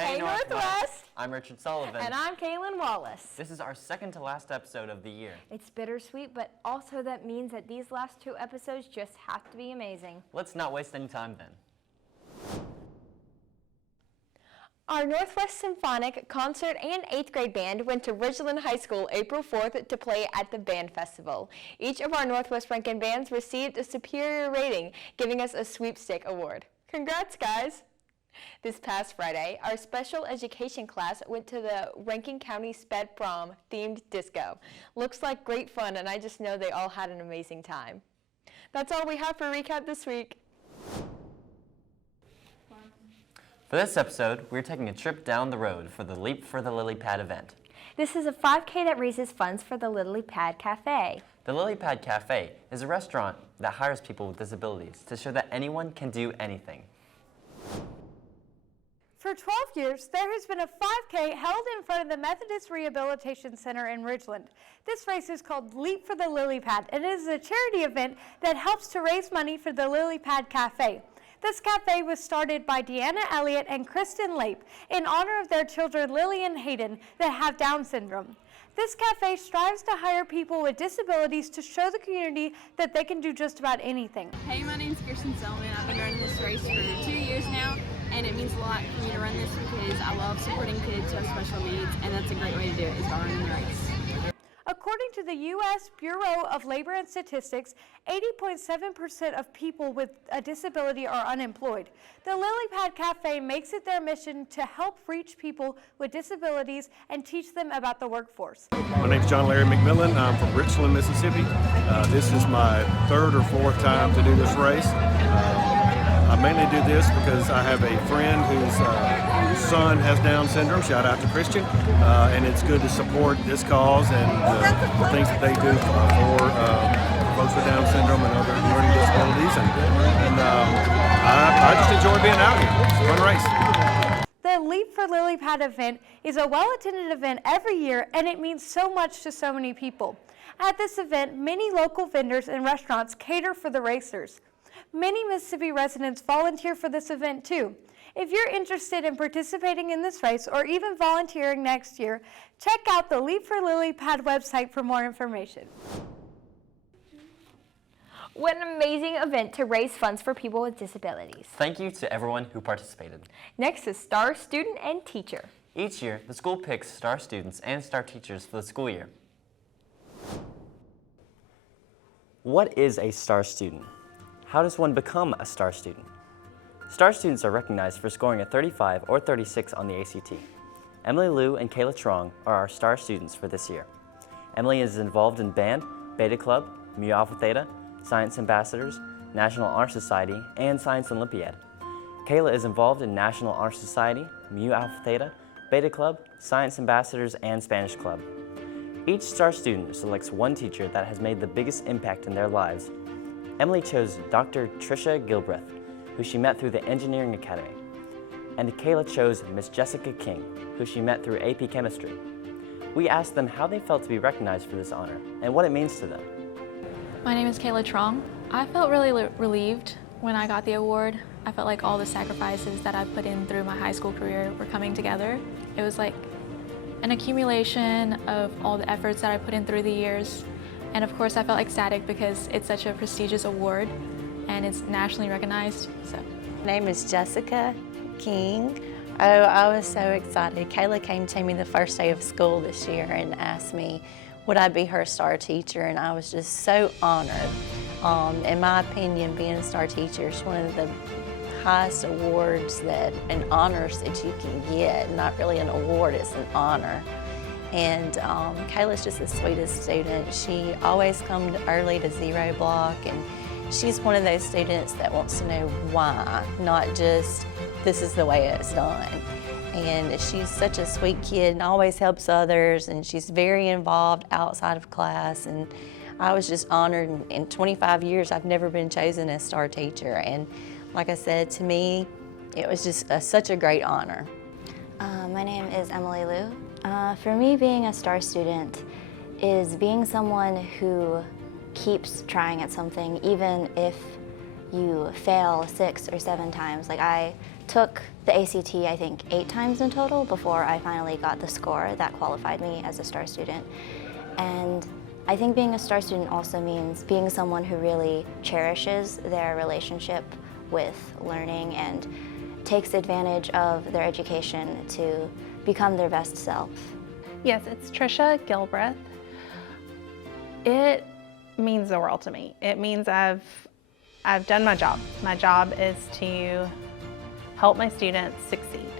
Hey Northwest! I'm Richard Sullivan. And I'm Kaylin Wallace. This is our second to last episode of the year. It's bittersweet, but also that means that these last two episodes just have to be amazing. Let's not waste any time then. Our Northwest Symphonic Concert and 8th grade band went to Ridgeland High School April 4th to play at the Band Festival. Each of our Northwest Rankin bands received a superior rating, giving us a sweepstake award. Congrats, guys! This past Friday, our special education class went to the Rankin County Sped Prom themed disco. Looks like great fun, and I just know they all had an amazing time. That's all we have for Recap this week. For this episode, we're taking a trip down the road for the Leap for the Lily Pad event. This is a 5K that raises funds for the Lily Pad Cafe. The Lily Pad Cafe is a restaurant that hires people with disabilities to show that anyone can do anything. For 12 years, there has been a 5K held in front of the Methodist Rehabilitation Center in Ridgeland. This race is called Leap for the Lily Pad, and it is a charity event that helps to raise money for the Lily Pad Cafe. This cafe was started by Deanna Elliott and Kristen Lape in honor of their children Lily and Hayden that have Down syndrome. This cafe strives to hire people with disabilities to show the community that they can do just about anything. Hey, my name's Kirsten Selman. I've been running this race for 2 years now, and it means a lot for me to run this because I love supporting kids who have special needs, and that's a great way to do it, is by running the race. According to the U.S. Bureau of Labor and Statistics, 80.7% of people with a disability are unemployed. The Lily Pad Cafe makes it their mission to help reach people with disabilities and teach them about the workforce. My name's John Larry McMillan. I'm from Richland, Mississippi. This is my third or fourth time to do this race. I mainly do this because I have a friend whose son has Down syndrome. Shout out to Christian. And it's good to support this cause and the things that they do for folks with Down syndrome and other learning disabilities. And I just enjoy being out here. It's a fun race. The Leap for Lily Pad event is a well-attended event every year, and it means so much to so many people. At this event, many local vendors and restaurants cater for the racers. Many Mississippi residents volunteer for this event too. If you're interested in participating in this race or even volunteering next year, check out the Leap for Lily Pad website for more information. What an amazing event to raise funds for people with disabilities. Thank you to everyone who participated. Next is Star Student and Teacher. Each year, the school picks star students and star teachers for the school year. What is a star student? How does one become a star student? Star students are recognized for scoring a 35 or 36 on the ACT. Emily Liu and Kayla Trong are our star students for this year. Emily is involved in band, Beta Club, Mu Alpha Theta, Science Ambassadors, National Honor Society, and Science Olympiad. Kayla is involved in National Honor Society, Mu Alpha Theta, Beta Club, Science Ambassadors, and Spanish Club. Each star student selects one teacher that has made the biggest impact in their lives. Emily chose Dr. Tricia Gilbreth, who she met through the Engineering Academy. And Kayla chose Miss Jessica King, who she met through AP Chemistry. We asked them how they felt to be recognized for this honor and what it means to them. My name is Kayla Trong. I felt really relieved when I got the award. I felt like all the sacrifices that I put in through my high school career were coming together. It was like an accumulation of all the efforts that I put in through the years. And of course I felt ecstatic because it's such a prestigious award and it's nationally recognized. My name is Jessica King. Oh, I was so excited. Kayla came to me the first day of school this year and asked me would I be her star teacher, and I was just so honored. In my opinion, being a star teacher is one of the highest awards and honors that you can get. Not really an award, it's an honor. And Kayla's just the sweetest student. She always comes early to zero block, and she's one of those students that wants to know why, not just this is the way it's done. And she's such a sweet kid and always helps others, and she's very involved outside of class. And I was just honored. In 25 years, I've never been chosen as star teacher. And like I said, to me, it was just such a great honor. My name is Emily Liu. For me, being a star student is being someone who keeps trying at something, even if you fail 6 or 7 times. Like I took the ACT, I think 8 times in total before I finally got the score that qualified me as a STAR student. And I think being a STAR student also means being someone who really cherishes their relationship with learning and takes advantage of their education to become their best self. Yes, it's Trisha Gilbreth. It means the world to me. It means I've done my job. My job is to help my students succeed.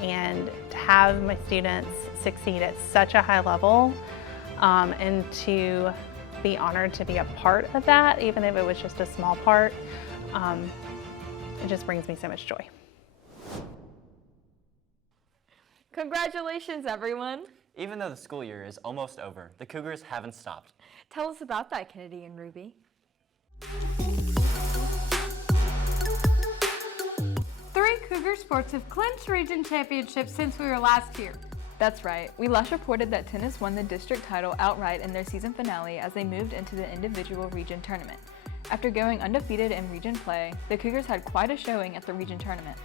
And to have my students succeed at such a high level, and to be honored to be a part of that, even if it was just a small part, it just brings me so much joy. Congratulations, everyone. Even though the school year is almost over, the Cougars haven't stopped. Tell us about that, Kennedy and Ruby. 3 Cougar Sports have clinched region championships since we were last here. That's right. We last reported that tennis won the district title outright in their season finale as they moved into the individual region tournament. After going undefeated in region play, the Cougars had quite a showing at the region tournament.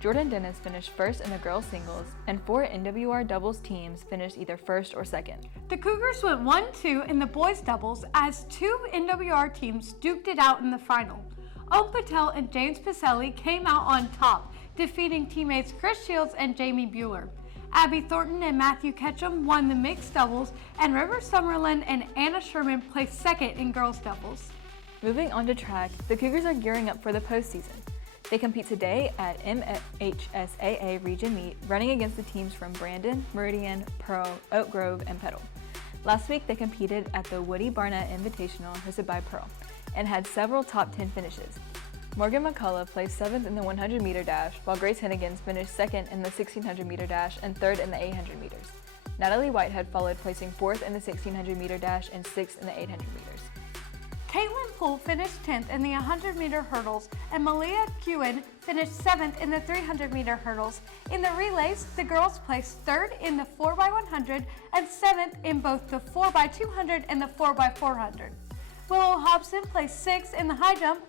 Jordan Dennis finished first in the girls singles, and 4 NWR doubles teams finished either first or second. The Cougars went 1-2 in the boys doubles as 2 NWR teams duked it out in the final. Om Patel and James Pacelli came out on top, defeating teammates Chris Shields and Jamie Bueller. Abby Thornton and Matthew Ketchum won the mixed doubles, and River Summerlin and Anna Sherman placed second in girls doubles. Moving on to track, the Cougars are gearing up for the postseason. They compete today at MHSAA Region Meet, running against the teams from Brandon, Meridian, Pearl, Oak Grove, and Petal. Last week, they competed at the Woody Barnett Invitational hosted by Pearl and had several top 10 finishes. Morgan McCullough placed 7th in the 100-meter dash, while Grace Hennigans finished 2nd in the 1600-meter dash and 3rd in the 800 meters. Natalie Whitehead followed, placing 4th in the 1600-meter dash and 6th in the 800 meters. Caitlin Poole finished 10th in the 100-meter hurdles, and Malia Kewen finished 7th in the 300-meter hurdles. In the relays, the girls placed 3rd in the 4x100 and 7th in both the 4x200 and the 4x400. Willow Hobson placed 6th in the high jump,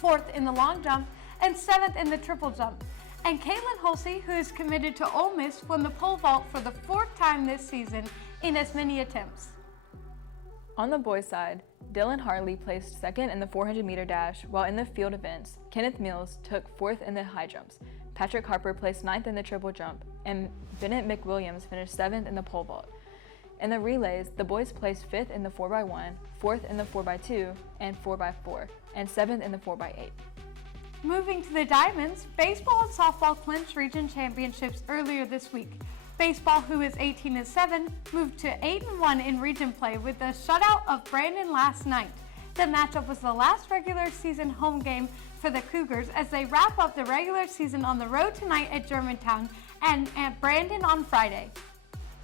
4th in the long jump, and 7th in the triple jump. And Caitlin Holsey, who is committed to Ole Miss, won the pole vault for the 4th time this season in as many attempts. On the boys' side, Dylan Harley placed 2nd in the 400-meter dash, while in the field events, Kenneth Mills took 4th in the high jumps. Patrick Harper placed 9th in the triple jump, and Bennett McWilliams finished 7th in the pole vault. In the relays, the boys placed 5th in the 4x1, 4th in the 4x2, and 4x4, and 7th in the 4x8. Moving to the diamonds, baseball and softball clinched region championships earlier this week. Baseball, who is 18-7, moved to 8-1 in region play with the shutout of Brandon last night. The matchup was the last regular season home game for the Cougars as they wrap up the regular season on the road tonight at Germantown and at Brandon on Friday.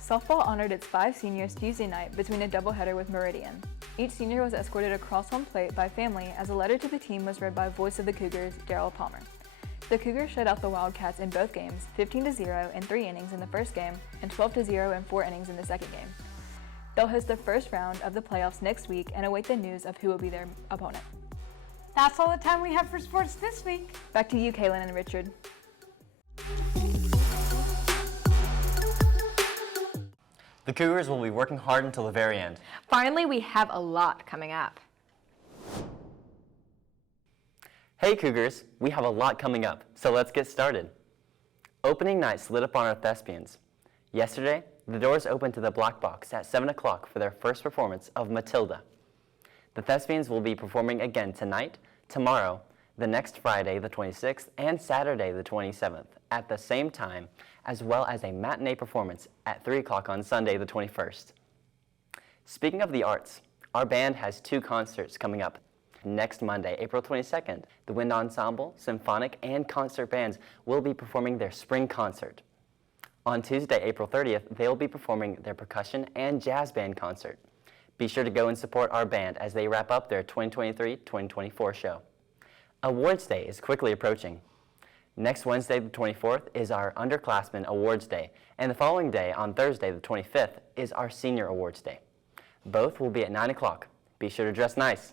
Softball honored its 5 seniors Tuesday night between a doubleheader with Meridian. Each senior was escorted across home plate by family as a letter to the team was read by voice of the Cougars, Darryl Palmer. The Cougars shut out the Wildcats in both games, 15-0 in 3 innings in the first game and 12-0 in 4 innings in the second game. They'll host the first round of the playoffs next week and await the news of who will be their opponent. That's all the time we have for sports this week. Back to you, Kaylin and Richard. The Cougars will be working hard until the very end. Finally, we have a lot coming up. Hey Cougars, we have a lot coming up, so let's get started. Opening night slid upon our thespians. Yesterday, the doors opened to the Black Box at 7 o'clock for their first performance of Matilda. The thespians will be performing again tonight, tomorrow, the next Friday, the 26th, and Saturday, the 27th, at the same time, as well as a matinee performance at 3 o'clock on Sunday, the 21st. Speaking of the arts, our band has 2 concerts coming up. Next Monday, April 22nd, the Wind Ensemble, Symphonic, and Concert bands will be performing their spring concert. On Tuesday, April 30th, they'll be performing their percussion and jazz band concert. Be sure to go and support our band as they wrap up their 2023-2024 show. Awards Day is quickly approaching. Next Wednesday, the 24th, is our Underclassmen Awards Day, and the following day, on Thursday, the 25th, is our Senior Awards Day. Both will be at 9 o'clock. Be sure to dress nice.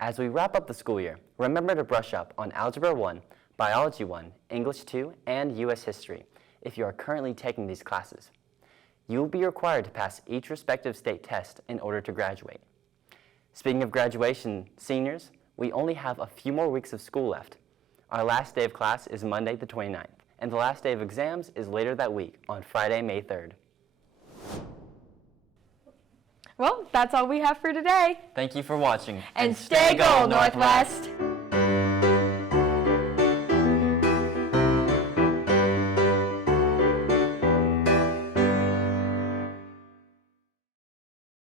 As we wrap up the school year, remember to brush up on Algebra 1, Biology 1, English 2, and U.S. History if you are currently taking these classes. You will be required to pass each respective state test in order to graduate. Speaking of graduation, seniors, we only have a few more weeks of school left. Our last day of class is Monday the 29th, and the last day of exams is later that week on Friday, May 3rd. Well, that's all we have for today. Thank you for watching. And stay gold, Northwest!